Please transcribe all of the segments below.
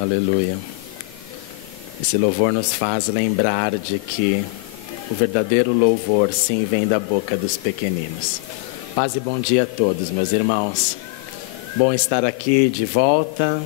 Aleluia. Esse louvor nos faz lembrar de que o verdadeiro louvor sim vem da boca dos pequeninos. Paz e bom dia a todos, meus irmãos. Bom estar aqui de volta,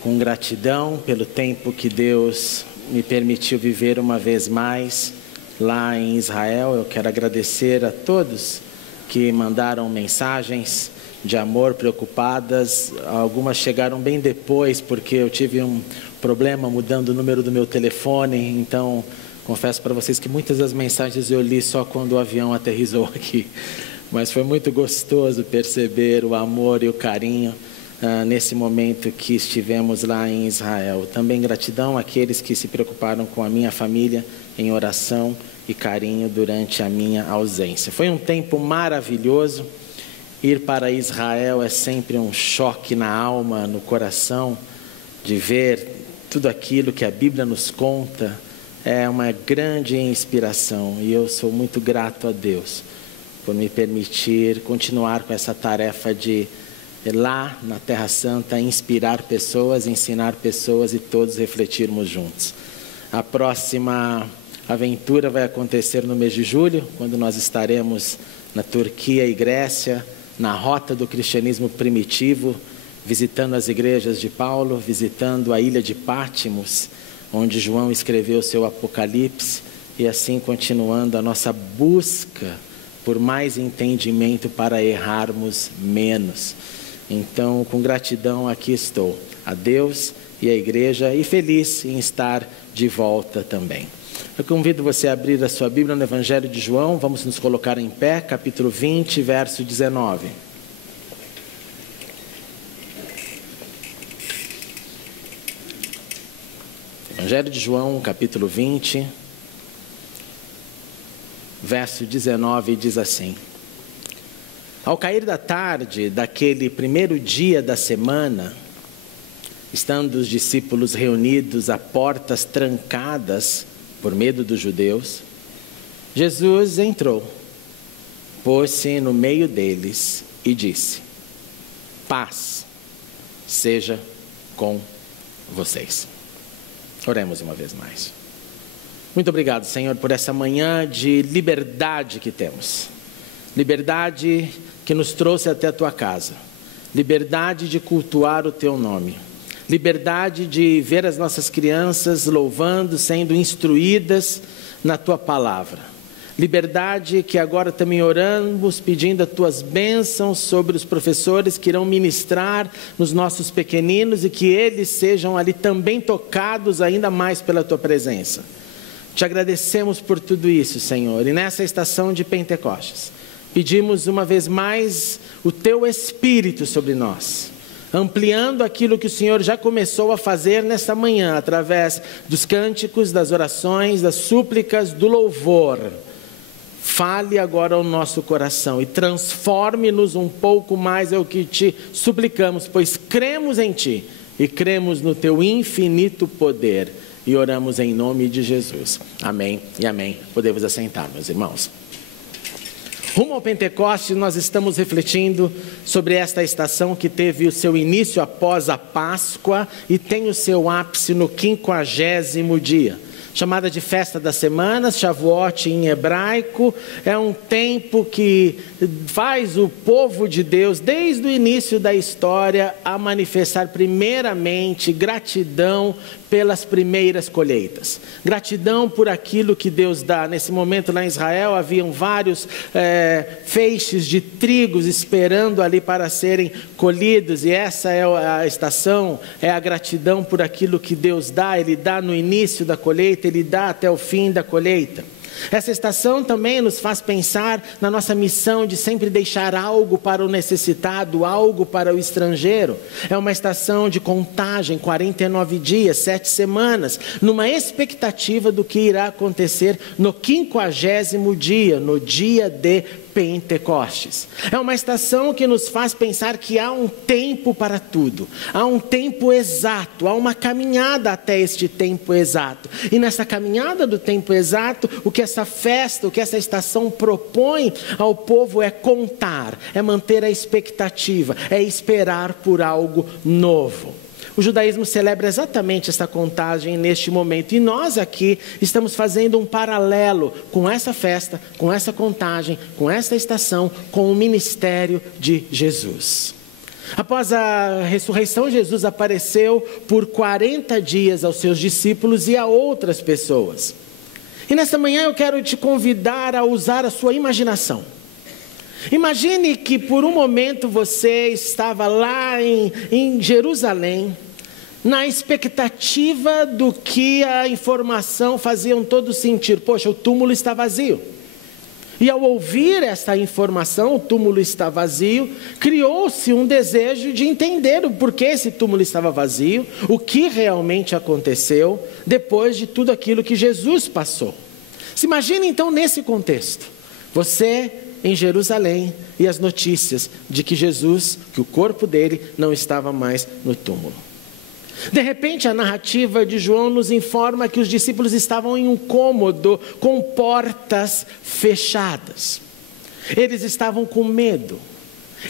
com gratidão pelo tempo que Deus me permitiu viver uma vez mais lá em Israel. Eu quero agradecer a todos que mandaram mensagens de amor, preocupadas. Algumas chegaram bem depois, porque eu tive um problema mudando o número do meu telefone. Então, confesso para vocês que muitas das mensagens eu li só quando o avião aterrissou aqui. Mas foi muito gostoso perceber o amor e o carinho nesse momento que estivemos lá em Israel. Também gratidão àqueles que se preocuparam com a minha família em oração e carinho durante a minha ausência. Foi um tempo maravilhoso. Ir para Israel é sempre um choque na alma, no coração, de ver tudo aquilo que a Bíblia nos conta. É uma grande inspiração e eu sou muito grato a Deus por me permitir continuar com essa tarefa de lá na Terra Santa inspirar pessoas, ensinar pessoas e todos refletirmos juntos. A próxima aventura vai acontecer no mês de julho, quando nós estaremos na Turquia e Grécia, na rota do cristianismo primitivo, visitando as igrejas de Paulo, visitando a ilha de Pátimos, onde João escreveu seu Apocalipse, e assim continuando a nossa busca por mais entendimento para errarmos menos. Então, com gratidão, aqui estou, a Deus e a igreja, e feliz em estar de volta também. Eu convido você a abrir a sua Bíblia no Evangelho de João. Vamos nos colocar em pé, capítulo 20, verso 19. Evangelho de João, capítulo 20, verso 19, diz assim: Ao cair da tarde daquele primeiro dia da semana, estando os discípulos reunidos a portas trancadas por medo dos judeus, Jesus entrou, pôs-se no meio deles e disse: Paz seja com vocês. Oremos uma vez mais. Muito obrigado, Senhor, por essa manhã de liberdade que temos. Liberdade que nos trouxe até a Tua casa. Liberdade de cultuar o Teu nome. Liberdade de ver as nossas crianças louvando, sendo instruídas na Tua palavra. Liberdade que agora também oramos, pedindo as Tuas bênçãos sobre os professores que irão ministrar nos nossos pequeninos e que eles sejam ali também tocados ainda mais pela Tua presença. Te agradecemos por tudo isso, Senhor, e nessa estação de Pentecostes, pedimos uma vez mais o Teu Espírito sobre nós, ampliando aquilo que o Senhor já começou a fazer nesta manhã, através dos cânticos, das orações, das súplicas, do louvor. Fale agora ao nosso coração e transforme-nos um pouco mais, é o que te suplicamos, pois cremos em Ti e cremos no Teu infinito poder. E oramos em nome de Jesus. Amém e amém. Podemos assentar, meus irmãos. Rumo ao Pentecostes, nós estamos refletindo sobre esta estação que teve o seu início após a Páscoa e tem o seu ápice no 50º dia. Chamada de Festa das Semanas, Shavuot em hebraico, é um tempo que faz o povo de Deus, desde o início da história, a manifestar primeiramente gratidão pelas primeiras colheitas. Gratidão por aquilo que Deus dá. Nesse momento lá em Israel haviam vários feixes de trigos esperando ali para serem colhidos, e essa é a estação, é a gratidão por aquilo que Deus dá. Ele dá no início da colheita, Ele dá até o fim da colheita. Essa estação também nos faz pensar na nossa missão de sempre deixar algo para o necessitado, algo para o estrangeiro. É uma estação de contagem, 49 dias, 7 semanas, numa expectativa do que irá acontecer no 50º dia, no dia de Pentecostes. É uma estação que nos faz pensar que há um tempo para tudo, há um tempo exato, há uma caminhada até este tempo exato. E nessa caminhada do tempo exato, o que essa festa, o que essa estação propõe ao povo é contar, é manter a expectativa, é esperar por algo novo. O judaísmo celebra exatamente essa contagem neste momento. E nós aqui estamos fazendo um paralelo com essa festa, com essa contagem, com essa estação, com o ministério de Jesus. Após a ressurreição, Jesus apareceu por 40 dias aos seus discípulos e a outras pessoas. E nesta manhã eu quero te convidar a usar a sua imaginação. Imagine que por um momento você estava lá em Jerusalém, na expectativa do que a informação fazia todos sentir. Poxa, o túmulo está vazio. E ao ouvir essa informação, o túmulo está vazio, criou-se um desejo de entender o porquê esse túmulo estava vazio, o que realmente aconteceu depois de tudo aquilo que Jesus passou. Se imagine então nesse contexto, você em Jerusalém e as notícias de que Jesus, que o corpo dele não estava mais no túmulo. De repente, a narrativa de João nos informa que os discípulos estavam em um cômodo com portas fechadas. Eles estavam com medo.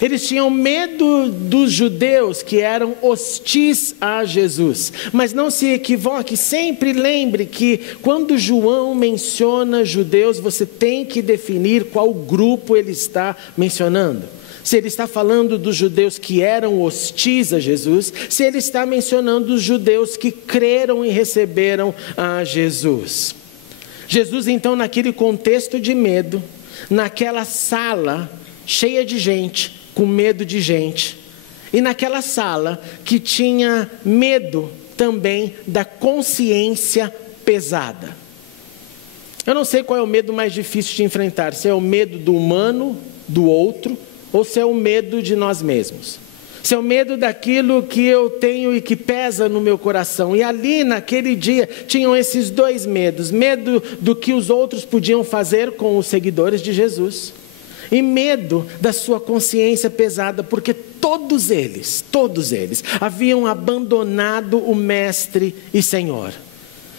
Eles tinham medo dos judeus que eram hostis a Jesus. Mas não se equivoque, sempre lembre que quando João menciona judeus, você tem que definir qual grupo ele está mencionando. Se ele está falando dos judeus que eram hostis a Jesus, se ele está mencionando os judeus que creram e receberam a Jesus. Jesus, então, naquele contexto de medo, naquela sala cheia de gente, com medo de gente, e naquela sala que tinha medo também da consciência pesada. Eu não sei qual é o medo mais difícil de enfrentar, se é o medo do humano, do outro, ou se é o medo de nós mesmos. Se é o medo daquilo que eu tenho e que pesa no meu coração. E ali naquele dia tinham esses dois medos. Medo do que os outros podiam fazer com os seguidores de Jesus. E medo da sua consciência pesada, porque todos eles haviam abandonado o Mestre e Senhor.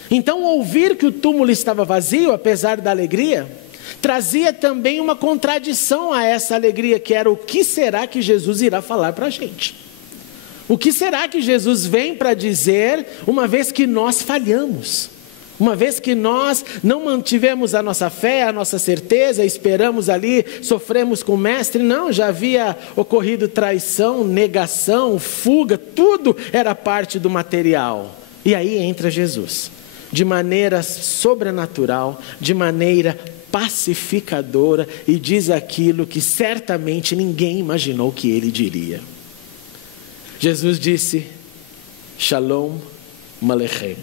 Então ouvir que o túmulo estava vazio, apesar da alegria, trazia também uma contradição a essa alegria, que era: o que será que Jesus irá falar para a gente? O que será que Jesus vem para dizer, uma vez que nós falhamos? Uma vez que nós não mantivemos a nossa fé, a nossa certeza, esperamos ali, sofremos com o Mestre? Não, já havia ocorrido traição, negação, fuga, tudo era parte do material. E aí entra Jesus, de maneira sobrenatural, de maneira pacificadora, e diz aquilo que certamente ninguém imaginou que ele diria. Jesus disse: Shalom Aleichem.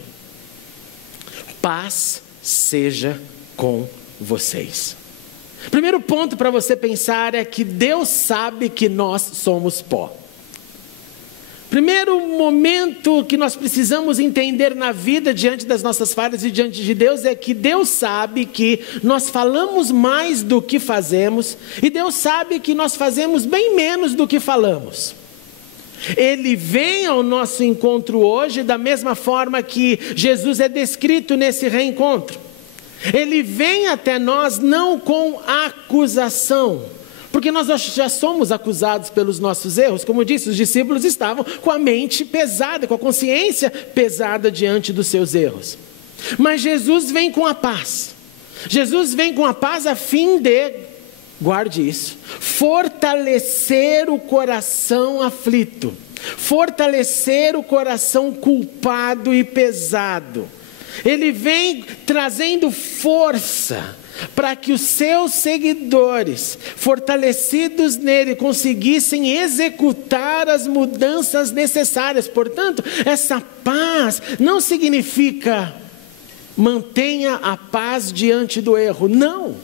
Paz seja com vocês. Primeiro ponto para você pensar é que Deus sabe que nós somos pó. Primeiro momento que nós precisamos entender na vida, diante das nossas falhas e diante de Deus, é que Deus sabe que nós falamos mais do que fazemos, e Deus sabe que nós fazemos bem menos do que falamos. Ele vem ao nosso encontro hoje da mesma forma que Jesus é descrito nesse reencontro. Ele vem até nós não com acusação, porque nós já somos acusados pelos nossos erros. Como eu disse, os discípulos estavam com a mente pesada, com a consciência pesada diante dos seus erros. Mas Jesus vem com a paz. Jesus vem com a paz a fim de, guarde isso, fortalecer o coração aflito, fortalecer o coração culpado e pesado. Ele vem trazendo força para que os seus seguidores, fortalecidos nele, conseguissem executar as mudanças necessárias. Portanto, essa paz não significa mantenha a paz diante do erro. Não.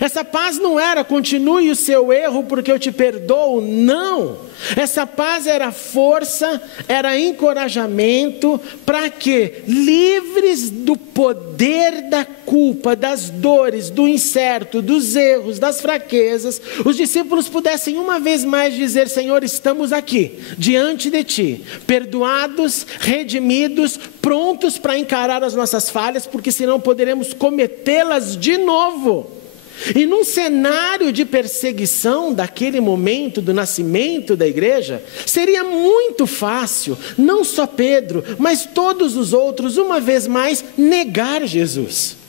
Essa paz não era continue o seu erro porque eu te perdoo. Não. Essa paz era força, era encorajamento para que, livres do poder da culpa, das dores, do incerto, dos erros, das fraquezas, os discípulos pudessem uma vez mais dizer: Senhor, estamos aqui, diante de Ti, perdoados, redimidos, prontos para encarar as nossas falhas, porque senão poderemos cometê-las de novo. E num cenário de perseguição daquele momento do nascimento da igreja, seria muito fácil, não só Pedro, mas todos os outros, uma vez mais, negar Jesus.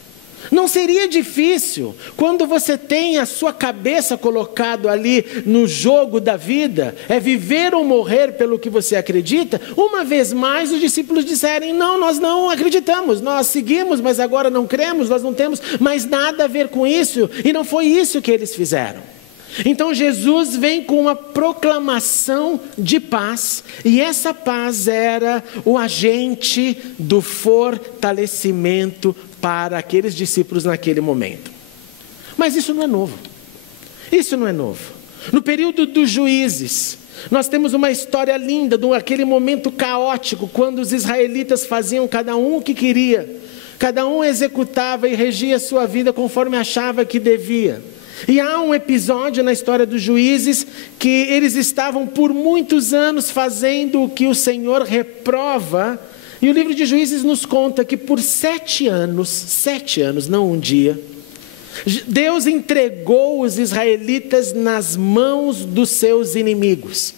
Não seria difícil, quando você tem a sua cabeça colocado ali no jogo da vida, é viver ou morrer pelo que você acredita, uma vez mais os discípulos disserem, não, nós não acreditamos, nós seguimos, mas agora não cremos, nós não temos mais nada a ver com isso, e não foi isso que eles fizeram. Então Jesus vem com uma proclamação de paz, e essa paz era o agente do fortalecimento para aqueles discípulos naquele momento. Mas isso não é novo. Isso não é novo. No período dos juízes, nós temos uma história linda de aquele momento caótico, quando os israelitas faziam cada um o que queria. Cada um executava e regia a sua vida conforme achava que devia. E há um episódio na história dos juízes que eles estavam por muitos anos fazendo o que o Senhor reprova. E o livro de Juízes nos conta que por 7 anos, não um dia, Deus entregou os israelitas nas mãos dos seus inimigos.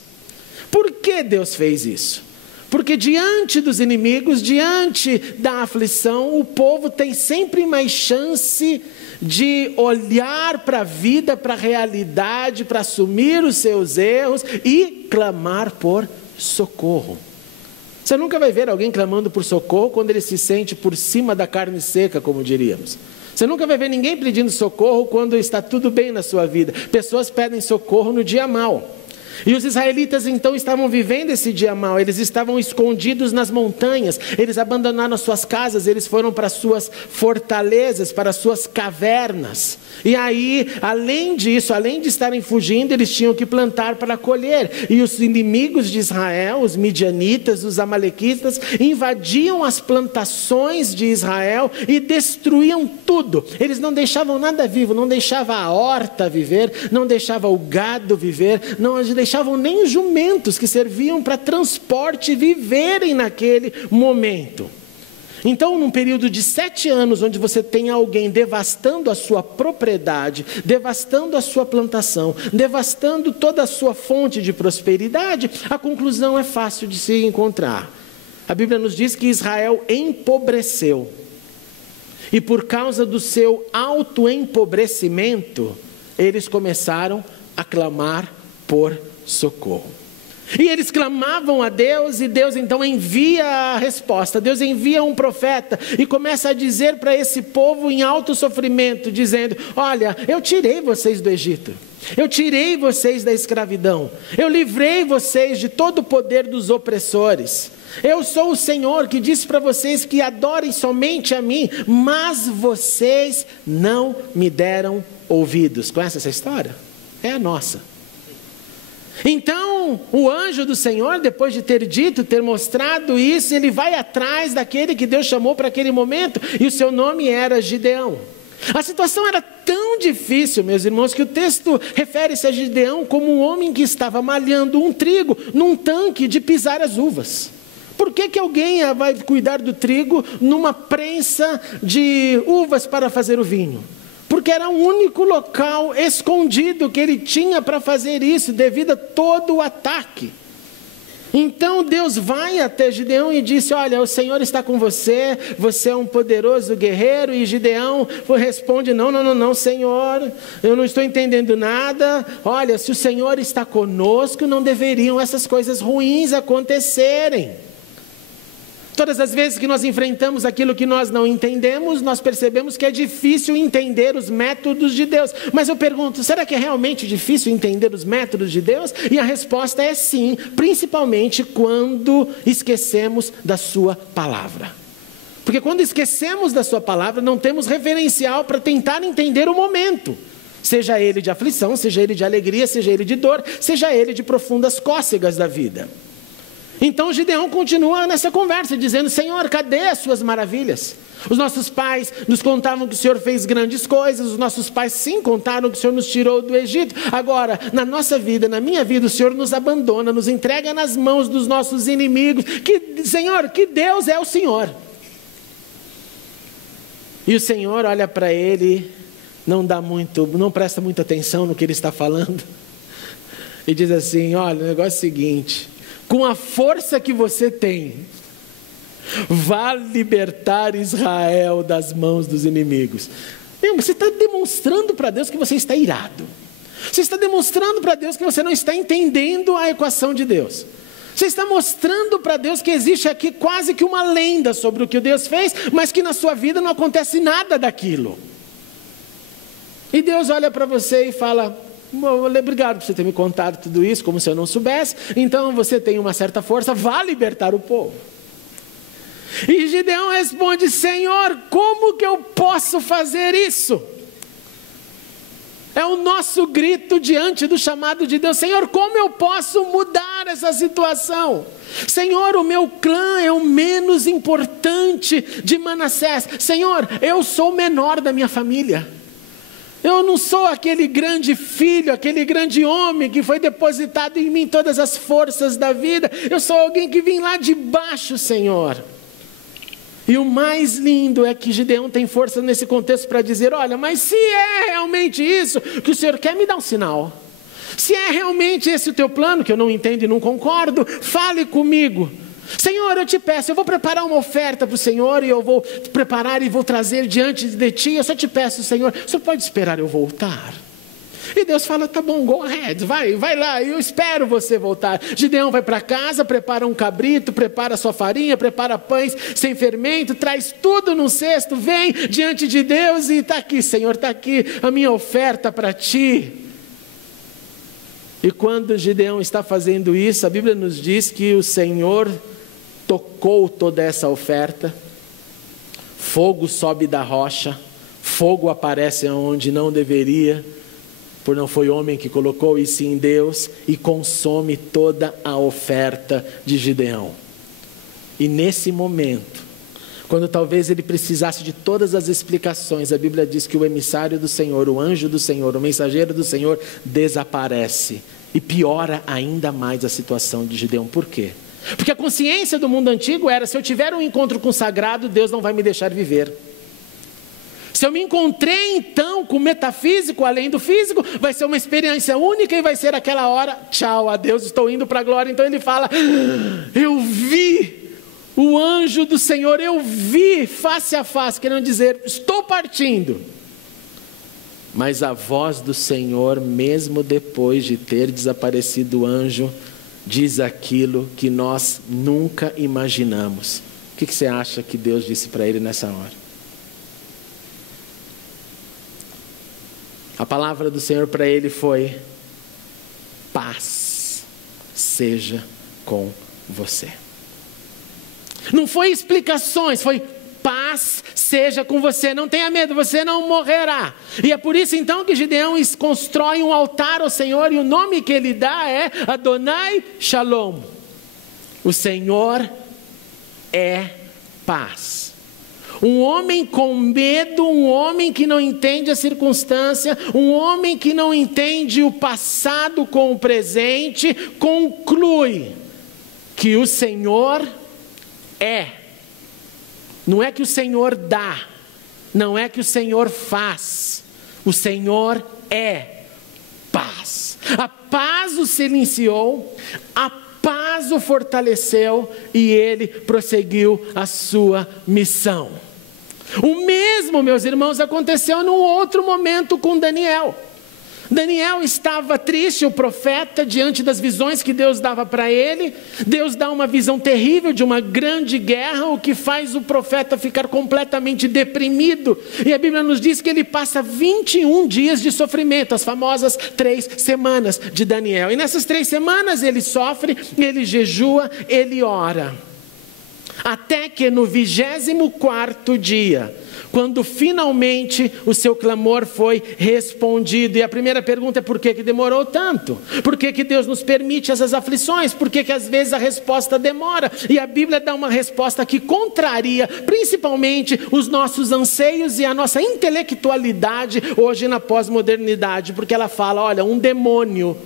Por que Deus fez isso? Porque diante dos inimigos, diante da aflição, o povo tem sempre mais chance de olhar para a vida, para a realidade, para assumir os seus erros e clamar por socorro. Você nunca vai ver alguém clamando por socorro quando ele se sente por cima da carne seca, como diríamos. Você nunca vai ver ninguém pedindo socorro quando está tudo bem na sua vida. Pessoas pedem socorro no dia mau. E os israelitas então estavam vivendo esse dia mau, eles estavam escondidos nas montanhas, eles abandonaram as suas casas, eles foram para as suas fortalezas, para as suas cavernas. E aí, além disso, além de estarem fugindo, eles tinham que plantar para colher. E os inimigos de Israel, os midianitas, os amalequitas, invadiam as plantações de Israel e destruíam tudo. Eles não deixavam nada vivo, não deixavam a horta viver, não deixavam o gado viver, não deixavam nem os jumentos que serviam para transporte viverem naquele momento. Então, num período de 7 anos, onde você tem alguém devastando a sua propriedade, devastando a sua plantação, devastando toda a sua fonte de prosperidade, a conclusão é fácil de se encontrar. A Bíblia nos diz que Israel empobreceu. E por causa do seu autoempobrecimento, eles começaram a clamar por socorro. E eles clamavam a Deus, e Deus então envia a resposta. Deus envia um profeta e começa a dizer para esse povo em alto sofrimento, dizendo: olha, eu tirei vocês do Egito, eu tirei vocês da escravidão, eu livrei vocês de todo o poder dos opressores. Eu sou o Senhor que disse para vocês que adorem somente a mim, mas vocês não me deram ouvidos. Conhece essa história? É a nossa. Então, o anjo do Senhor, depois de ter dito, ter mostrado isso, ele vai atrás daquele que Deus chamou para aquele momento, e o seu nome era Gideão. A situação era tão difícil, meus irmãos, que o texto refere-se a Gideão como um homem que estava malhando um trigo num tanque de pisar as uvas. Por que alguém vai cuidar do trigo numa prensa de uvas para fazer o vinho? Porque era o único local escondido que ele tinha para fazer isso, devido a todo o ataque. Então Deus vai até Gideão e disse: olha, o Senhor está com você, você é um poderoso guerreiro. E Gideão responde: não, Senhor, eu não estou entendendo nada. Olha, se o Senhor está conosco, não deveriam essas coisas ruins acontecerem. Todas as vezes que nós enfrentamos aquilo que nós não entendemos, nós percebemos que é difícil entender os métodos de Deus. Mas eu pergunto, será que é realmente difícil entender os métodos de Deus? E a resposta é sim, principalmente quando esquecemos da sua palavra. Porque quando esquecemos da sua palavra, não temos referencial para tentar entender o momento. Seja ele de aflição, seja ele de alegria, seja ele de dor, seja ele de profundas cócegas da vida. Então Gideão continua nessa conversa, dizendo: Senhor, cadê as suas maravilhas? Os nossos pais nos contavam que o Senhor fez grandes coisas, os nossos pais sim contaram que o Senhor nos tirou do Egito. Agora, na nossa vida, na minha vida, o Senhor nos abandona, nos entrega nas mãos dos nossos inimigos. Senhor, que Deus é o Senhor? E o Senhor olha para ele não presta muita atenção no que ele está falando. E diz assim: olha, o negócio é o seguinte, com a força que você tem, vá libertar Israel das mãos dos inimigos. Você está demonstrando para Deus que você está irado. Você está demonstrando para Deus que você não está entendendo a equação de Deus. Você está mostrando para Deus que existe aqui quase que uma lenda sobre o que Deus fez, mas que na sua vida não acontece nada daquilo. E Deus olha para você e fala: obrigado por você ter me contado tudo isso, como se eu não soubesse. Então você tem uma certa força, vá libertar o povo. E Gideão responde: Senhor, como que eu posso fazer isso? É o nosso grito diante do chamado de Deus: Senhor, como eu posso mudar essa situação? Senhor, o meu clã é o menos importante de Manassés. Senhor, eu sou o menor da minha família. Eu não sou aquele grande filho, aquele grande homem que foi depositado em mim todas as forças da vida. Eu sou alguém que vim lá de baixo, Senhor. E o mais lindo é que Gideão tem força nesse contexto para dizer: olha, mas se é realmente isso que o Senhor quer, me dá um sinal. Se é realmente esse o teu plano, que eu não entendo e não concordo, fale comigo. Senhor, eu te peço, eu vou preparar uma oferta para o Senhor, e eu vou preparar e vou trazer diante de ti. Eu só te peço, Senhor, o Senhor pode esperar eu voltar? E Deus fala: tá bom, go ahead, vai lá, eu espero você voltar. Gideão vai para casa, prepara um cabrito, prepara sua farinha, prepara pães sem fermento, traz tudo num cesto, vem diante de Deus e está aqui, Senhor, está aqui a minha oferta para ti. E quando Gideão está fazendo isso, a Bíblia nos diz que o Senhor tocou toda essa oferta, fogo sobe da rocha, fogo aparece onde não deveria, por não foi homem que colocou, e sim Deus, e consome toda a oferta de Gideão. E nesse momento, quando talvez ele precisasse de todas as explicações, a Bíblia diz que o emissário do Senhor, o anjo do Senhor, o mensageiro do Senhor desaparece e piora ainda mais a situação de Gideão. Por quê? Porque a consciência do mundo antigo era: se eu tiver um encontro com o sagrado, Deus não vai me deixar viver. Se eu me encontrei então com o metafísico além do físico, vai ser uma experiência única e vai ser aquela hora, tchau, adeus, estou indo para a glória. Então ele fala: eu vi o anjo do Senhor, eu vi face a face, querendo dizer, estou partindo. Mas a voz do Senhor, mesmo depois de ter desaparecido o anjo, diz aquilo que nós nunca imaginamos. O que você acha que Deus disse para ele nessa hora? A palavra do Senhor para ele foi: paz seja com você. Não foi explicações, foi: paz seja com você, não tenha medo, você não morrerá. E é por isso então que Gideão constrói um altar ao Senhor, e o nome que ele dá é Adonai Shalom. O Senhor é paz. Um homem com medo, um homem que não entende a circunstância, um homem que não entende o passado com o presente, conclui que o Senhor é. Não é que o Senhor dá, não é que o Senhor faz, o Senhor é paz. A paz o silenciou, a paz o fortaleceu e ele prosseguiu a sua missão. O mesmo, meus irmãos, aconteceu num outro momento com Daniel. Daniel estava triste, o profeta, diante das visões que Deus dava para ele. Deus dá uma visão terrível de uma grande guerra, o que faz o profeta ficar completamente deprimido. E a Bíblia nos diz que ele passa 21 dias de sofrimento, as famosas 3 semanas de Daniel. E nessas 3 semanas ele sofre, ele jejua, ele ora. Até que no 24º dia, quando finalmente o seu clamor foi respondido. E a primeira pergunta é: por que demorou tanto? Por que Deus nos permite essas aflições? Por que às vezes a resposta demora? E a Bíblia dá uma resposta que contraria principalmente os nossos anseios e a nossa intelectualidade hoje na pós-modernidade, porque ela fala: olha, um demônio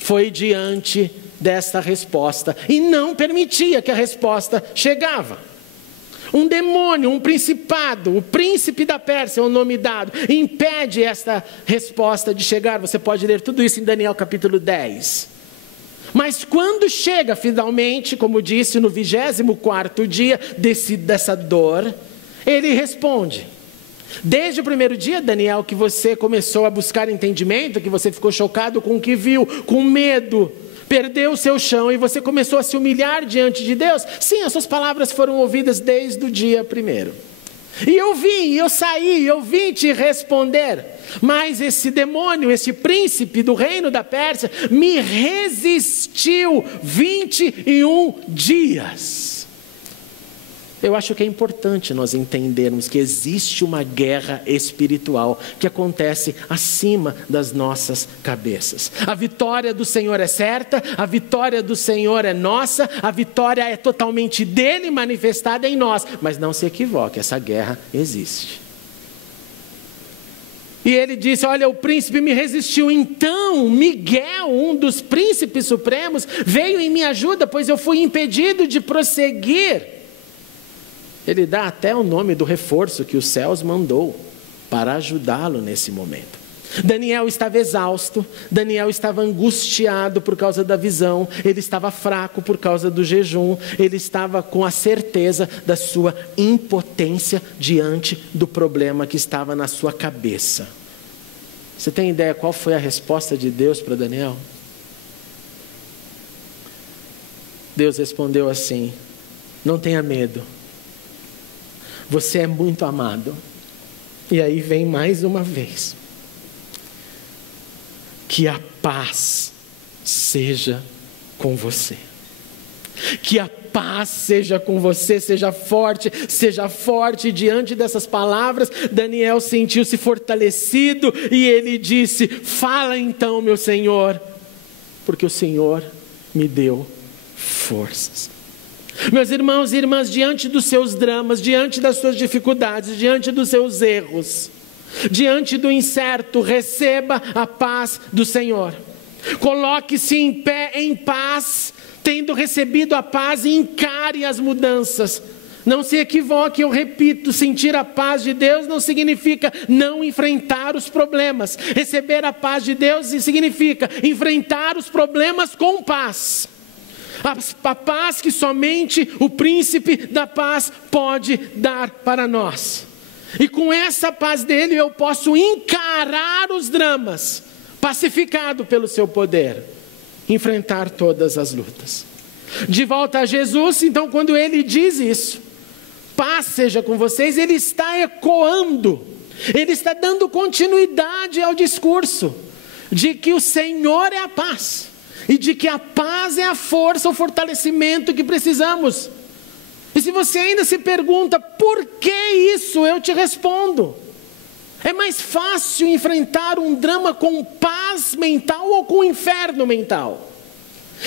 foi diante desta resposta e não permitia que a resposta chegava. Um demônio, um principado, o príncipe da Pérsia é o nome dado, impede esta resposta de chegar. Você pode ler tudo isso em Daniel capítulo 10. Mas quando chega finalmente, como disse, no 24º dia dessa dor, ele responde. Desde o primeiro dia, Daniel, que você começou a buscar entendimento, que você ficou chocado com o que viu, com medo, perdeu o seu chão e você começou a se humilhar diante de Deus. Sim, as suas palavras foram ouvidas desde o dia primeiro. E eu vim, eu saí, eu vim te responder. Mas esse demônio, esse príncipe do reino da Pérsia, me resistiu 21 dias. Eu acho que é importante nós entendermos que existe uma guerra espiritual que acontece acima das nossas cabeças. A vitória do Senhor é certa, a vitória do Senhor é nossa, a vitória é totalmente dele manifestada em nós. Mas não se equivoque, essa guerra existe. E ele disse, olha, o príncipe me resistiu. Então Miguel, um dos príncipes supremos, veio em minha ajuda, pois eu fui impedido de prosseguir. Ele dá até o nome do reforço que os céus mandou para ajudá-lo nesse momento. Daniel estava exausto, Daniel estava angustiado por causa da visão, ele estava fraco por causa do jejum, ele estava com a certeza da sua impotência diante do problema que estava na sua cabeça. Você tem ideia qual foi a resposta de Deus para Daniel? Deus respondeu assim, não tenha medo. Você é muito amado. E aí vem mais uma vez. Que a paz seja com você. Que a paz seja com você, seja forte. Diante dessas palavras, Daniel sentiu-se fortalecido e ele disse, fala então, meu Senhor, porque o Senhor me deu forças. Meus irmãos e irmãs, diante dos seus dramas, diante das suas dificuldades, diante dos seus erros, diante do incerto, receba a paz do Senhor. Coloque-se em pé, em paz, tendo recebido a paz, e encare as mudanças. Não se equivoque, eu repito, sentir a paz de Deus não significa não enfrentar os problemas. Receber a paz de Deus significa enfrentar os problemas com paz. A paz que somente o príncipe da paz pode dar para nós. E com essa paz dele eu posso encarar os dramas, pacificado pelo seu poder, enfrentar todas as lutas. De volta a Jesus, então, quando ele diz isso, paz seja com vocês, ele está ecoando, ele está dando continuidade ao discurso de que o Senhor é a paz. E de que a paz é a força, o fortalecimento que precisamos. E se você ainda se pergunta, por que isso? Eu te respondo. É mais fácil enfrentar um drama com paz mental ou com inferno mental?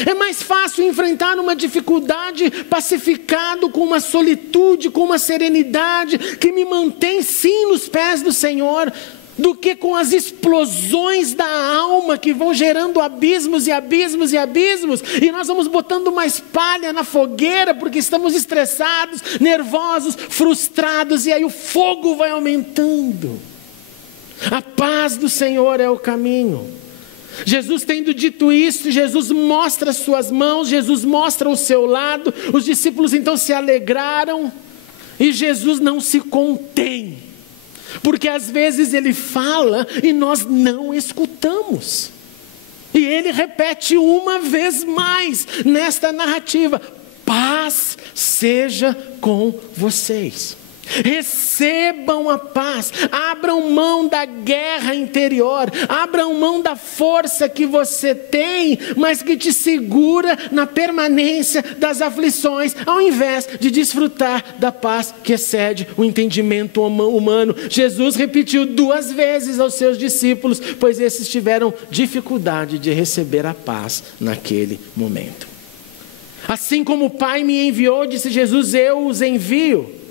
É mais fácil enfrentar uma dificuldade pacificado com uma solitude, com uma serenidade que me mantém sim nos pés do Senhor, do que com as explosões da alma que vão gerando abismos e abismos e abismos, e nós vamos botando mais palha na fogueira porque estamos estressados, nervosos, frustrados, e aí o fogo vai aumentando. A paz do Senhor é o caminho. Jesus tendo dito isso, Jesus mostra as suas mãos, Jesus mostra o seu lado, os discípulos então se alegraram, e Jesus não se contém. Porque às vezes ele fala e nós não escutamos. E ele repete uma vez mais nesta narrativa: paz seja com vocês. Recebam a paz, abram mão da guerra interior, abram mão da força que você tem, mas que te segura na permanência das aflições, ao invés de desfrutar da paz que excede o entendimento humano. Jesus repetiu 2 vezes aos seus discípulos, pois esses tiveram dificuldade de receber a paz naquele momento. Assim como o Pai me enviou, disse Jesus, eu os envio.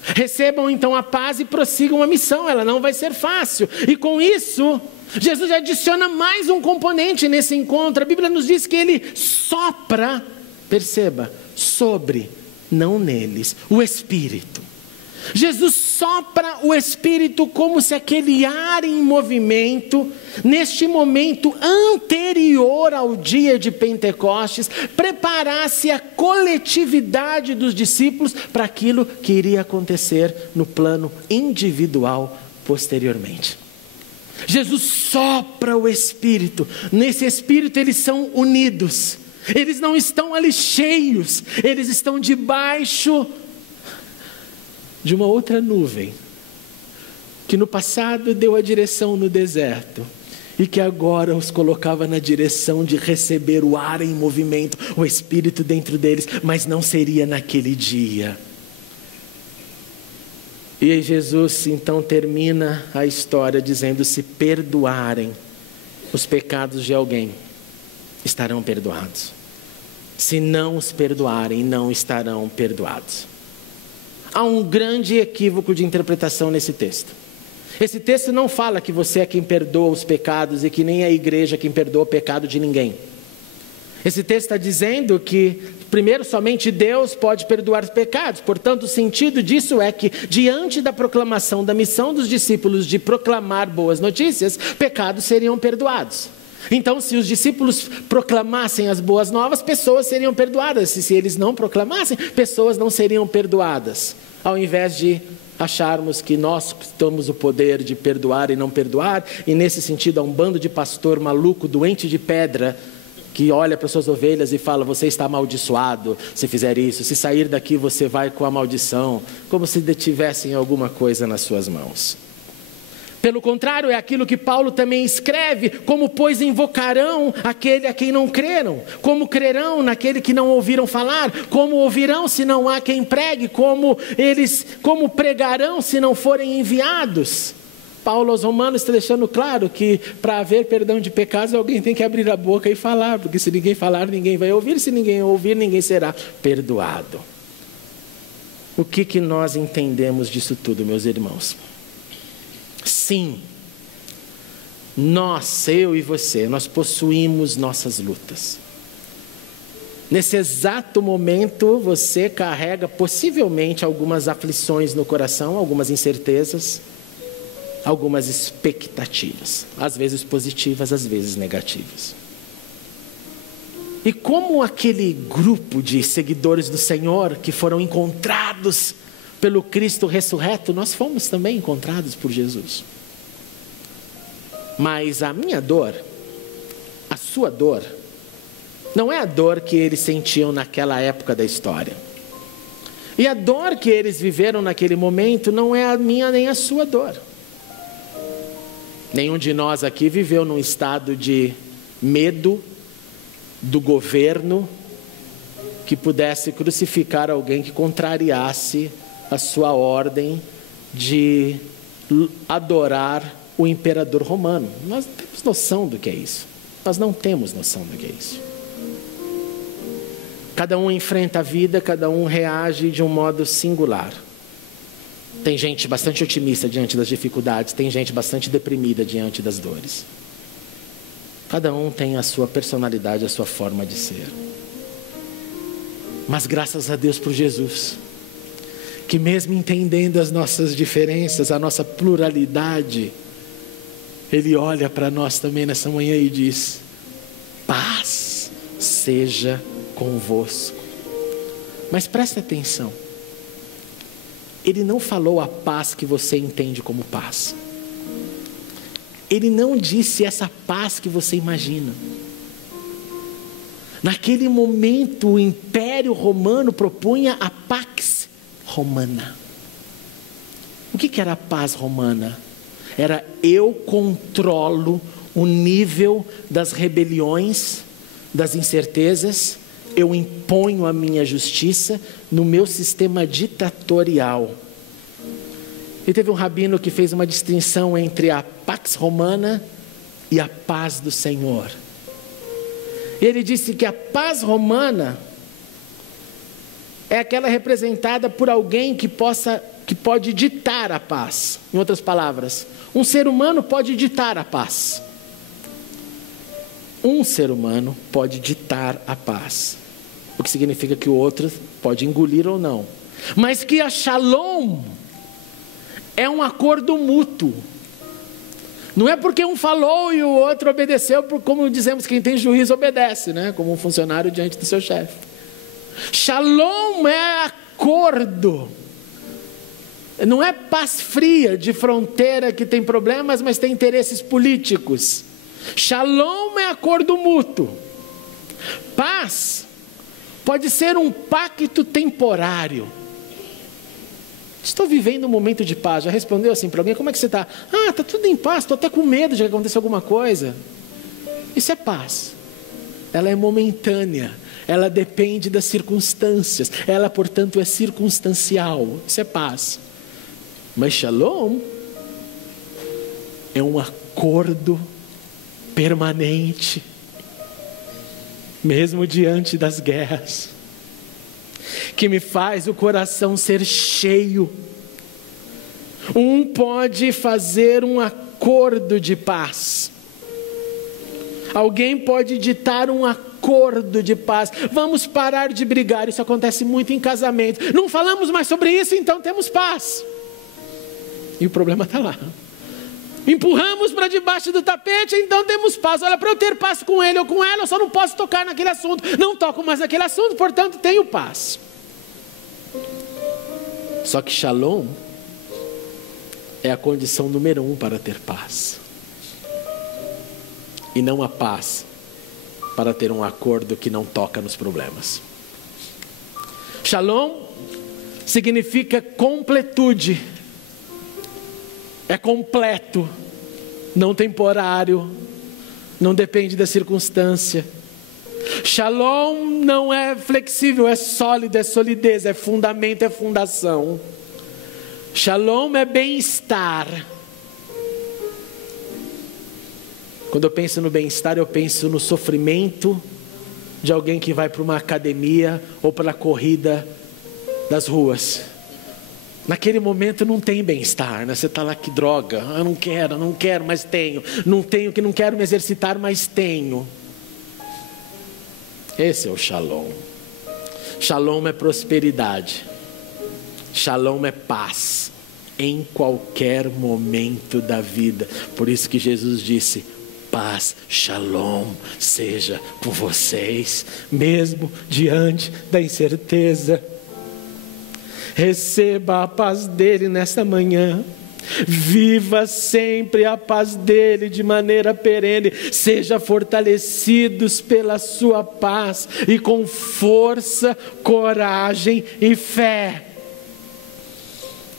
Recebam então a paz e prossigam a missão, ela não vai ser fácil. E com isso, Jesus adiciona mais um componente nesse encontro. A Bíblia nos diz que ele sopra, perceba, sobre não neles, o Espírito. Jesus sopra o Espírito como se aquele ar em movimento, neste momento anterior ao dia de Pentecostes, preparasse a coletividade dos discípulos para aquilo que iria acontecer no plano individual posteriormente. Jesus sopra o Espírito, nesse Espírito eles são unidos, eles não estão ali cheios, eles estão debaixo de uma outra nuvem, que no passado deu a direção no deserto, e que agora os colocava na direção de receber o ar em movimento, o Espírito dentro deles, mas não seria naquele dia. E aí Jesus então termina a história dizendo: se perdoarem os pecados de alguém, estarão perdoados. Se não os perdoarem, não estarão perdoados. Há um grande equívoco de interpretação nesse texto. Esse texto não fala que você é quem perdoa os pecados e que nem a igreja é quem perdoa o pecado de ninguém. Esse texto está dizendo que, primeiro, somente Deus pode perdoar os pecados. Portanto, o sentido disso é que, diante da proclamação da missão dos discípulos de proclamar boas notícias, pecados seriam perdoados. Então, se os discípulos proclamassem as boas novas, pessoas seriam perdoadas. E se eles não proclamassem, pessoas não seriam perdoadas. Ao invés de acharmos que nós temos o poder de perdoar e não perdoar, e nesse sentido há um bando de pastor maluco, doente de pedra, que olha para suas ovelhas e fala: você está amaldiçoado se fizer isso, se sair daqui você vai com a maldição, como se detivessem alguma coisa nas suas mãos. Pelo contrário, é aquilo que Paulo também escreve: como pois invocarão aquele a quem não creram? Como crerão naquele que não ouviram falar? Como ouvirão se não há quem pregue? Como pregarão se não forem enviados? Paulo aos Romanos está deixando claro que para haver perdão de pecados, alguém tem que abrir a boca e falar, porque se ninguém falar, ninguém vai ouvir, se ninguém ouvir, ninguém será perdoado. O que nós entendemos disso tudo, meus irmãos? Sim, eu e você, nós possuímos nossas lutas. Nesse exato momento, você carrega possivelmente algumas aflições no coração, algumas incertezas, algumas expectativas, às vezes positivas, às vezes negativas. E como aquele grupo de seguidores do Senhor que foram encontrados pelo Cristo ressurreto, nós fomos também encontrados por Jesus. Mas a minha dor, a sua dor, não é a dor que eles sentiam naquela época da história. E a dor que eles viveram naquele momento não é a minha nem a sua dor. Nenhum de nós aqui viveu num estado de medo do governo que pudesse crucificar alguém que contrariasse a sua ordem de adorar o imperador romano. Nós não temos noção do que é isso. Nós não temos noção do que é isso. Cada um enfrenta a vida, cada um reage de um modo singular. Tem gente bastante otimista diante das dificuldades, tem gente bastante deprimida diante das dores. Cada um tem a sua personalidade, a sua forma de ser. Mas graças a Deus por Jesus, que mesmo entendendo as nossas diferenças, a nossa pluralidade, Ele olha para nós também nessa manhã e diz: paz seja convosco. Mas presta atenção, Ele não falou a paz que você entende como paz. Ele não disse essa paz que você imagina. Naquele momento o Império Romano propunha a Pax Romana. O que era a paz romana? Era: eu controlo o nível das rebeliões, das incertezas, eu imponho a minha justiça no meu sistema ditatorial. E teve um rabino que fez uma distinção entre a Pax Romana e a paz do Senhor. E ele disse que a paz romana é aquela representada por alguém que pode ditar a paz. Em outras palavras, um ser humano pode ditar a paz. Um ser humano pode ditar a paz. o que significa que o outro pode engolir ou não. Mas que a shalom é um acordo mútuo. Não é porque um falou e o outro obedeceu, como dizemos, quem tem juízo obedece, né? Como um funcionário diante do seu chefe. Shalom é acordo. Não é paz fria de fronteira que tem problemas, mas tem interesses políticos. Shalom é acordo mútuo. Paz pode ser um pacto temporário. Estou vivendo um momento de paz. Já respondeu assim para alguém? Como é que você está? Está tudo em paz, estou até com medo de que aconteça alguma coisa. Isso é paz. Ela é momentânea. Ela depende das circunstâncias. Ela, portanto, é circunstancial. Isso é paz. Mas shalom é um acordo permanente, mesmo diante das guerras, que me faz o coração ser cheio. Um pode fazer um acordo de paz. Alguém pode ditar um acordo de paz. Vamos parar de brigar. Isso acontece muito em casamento. Não falamos mais sobre isso, então temos paz. E o problema está lá. Empurramos para debaixo do tapete, então temos paz. Olha, para eu ter paz com ele ou com ela, eu só não posso tocar naquele assunto. Não toco mais naquele assunto, portanto tenho paz. Só que shalom é a condição número 1 para ter paz. E não a paz para ter um acordo que não toca nos problemas. Shalom significa completude. É completo, não temporário, não depende da circunstância. Shalom não é flexível, é sólido, é solidez, é fundamento, é fundação. Shalom é bem-estar. Quando eu penso no bem-estar, eu penso no sofrimento de alguém que vai para uma academia ou para a corrida das ruas. Naquele momento não tem bem-estar, né? Você está lá, que droga, eu não quero, mas tenho. Não tenho, que não quero me exercitar, mas tenho. Esse é o shalom. Shalom é prosperidade. Shalom é paz em qualquer momento da vida. Por isso que Jesus disse: paz, shalom, seja com vocês, mesmo diante da incerteza. Receba a paz dele nesta manhã. Viva sempre a paz dele de maneira perene. Seja fortalecidos pela sua paz e com força, coragem e fé.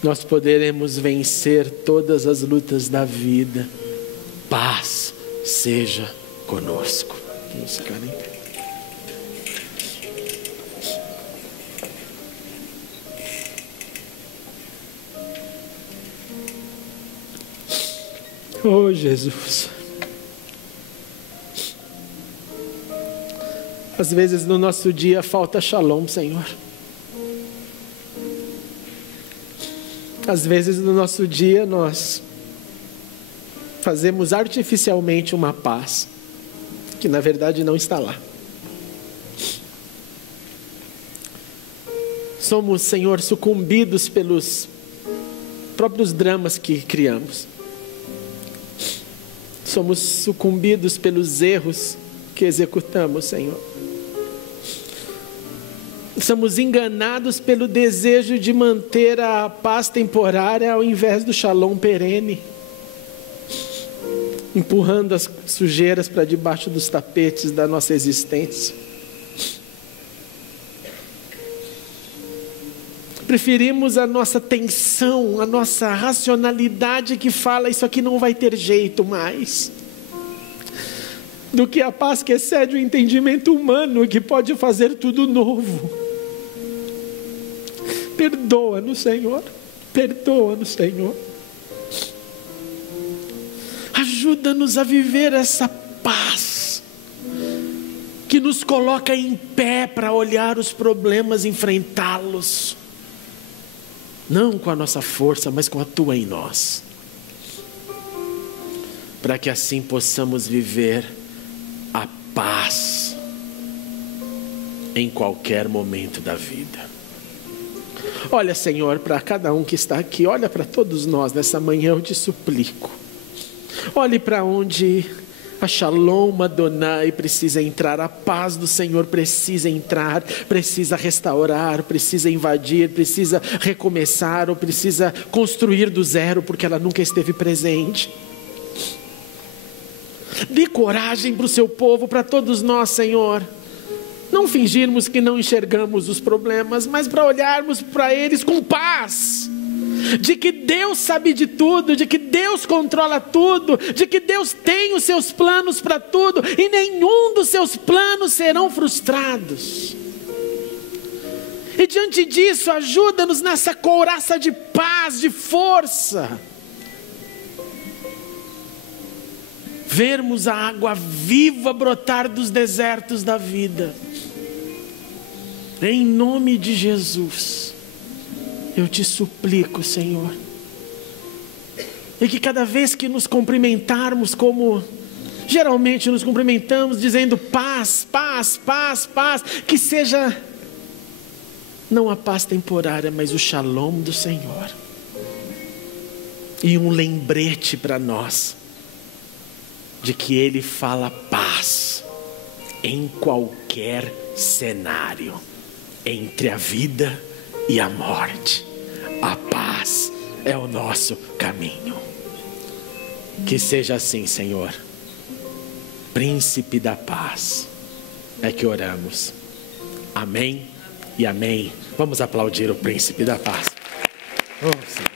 Nós poderemos vencer todas as lutas da vida. Paz seja conosco. Vamos ficar em pé. Oh, Jesus. Às vezes no nosso dia falta shalom, Senhor. Às vezes no nosso dia nós fazemos artificialmente uma paz que na verdade não está lá. Somos, Senhor, sucumbidos pelos próprios dramas que criamos. Somos sucumbidos pelos erros que executamos, Senhor. Somos enganados pelo desejo de manter a paz temporária ao invés do shalom perene, empurrando as sujeiras para debaixo dos tapetes da nossa existência. Preferimos a nossa tensão, a nossa racionalidade que fala: isso aqui não vai ter jeito mais, do que a paz que excede o entendimento humano e que pode fazer tudo novo. Perdoa-nos, Senhor. Perdoa-nos, Senhor. Ajuda-nos a viver essa paz que nos coloca em pé para olhar os problemas, enfrentá-los. Não com a nossa força, mas com a tua em nós. Para que assim possamos viver a paz em qualquer momento da vida. Olha, Senhor, para cada um que está aqui, olha para todos nós nessa manhã, eu te suplico. Olhe para onde a Shalom Adonai precisa entrar, a paz do Senhor precisa entrar, precisa restaurar, precisa invadir, precisa recomeçar ou precisa construir do zero porque ela nunca esteve presente. Dê coragem para o seu povo, para todos nós, Senhor. Não fingirmos que não enxergamos os problemas, mas para olharmos para eles com paz. De que Deus sabe de tudo, de que Deus controla tudo, de que Deus tem os seus planos para tudo e nenhum dos seus planos serão frustrados. E diante disso, ajuda-nos nessa couraça de paz, de força. Vermos a água viva brotar dos desertos da vida. Em nome de Jesus, eu te suplico, Senhor, e que cada vez que nos cumprimentarmos como geralmente nos cumprimentamos, dizendo paz, paz, paz, paz, que seja não a paz temporária, mas o Shalom do Senhor. E um lembrete para nós, de que Ele fala paz em qualquer cenário, entre a vida e a morte. A paz é o nosso caminho. Que seja assim, Senhor. Príncipe da paz, é que oramos. Amém e amém. Vamos aplaudir o Príncipe da paz. Oh, Senhor.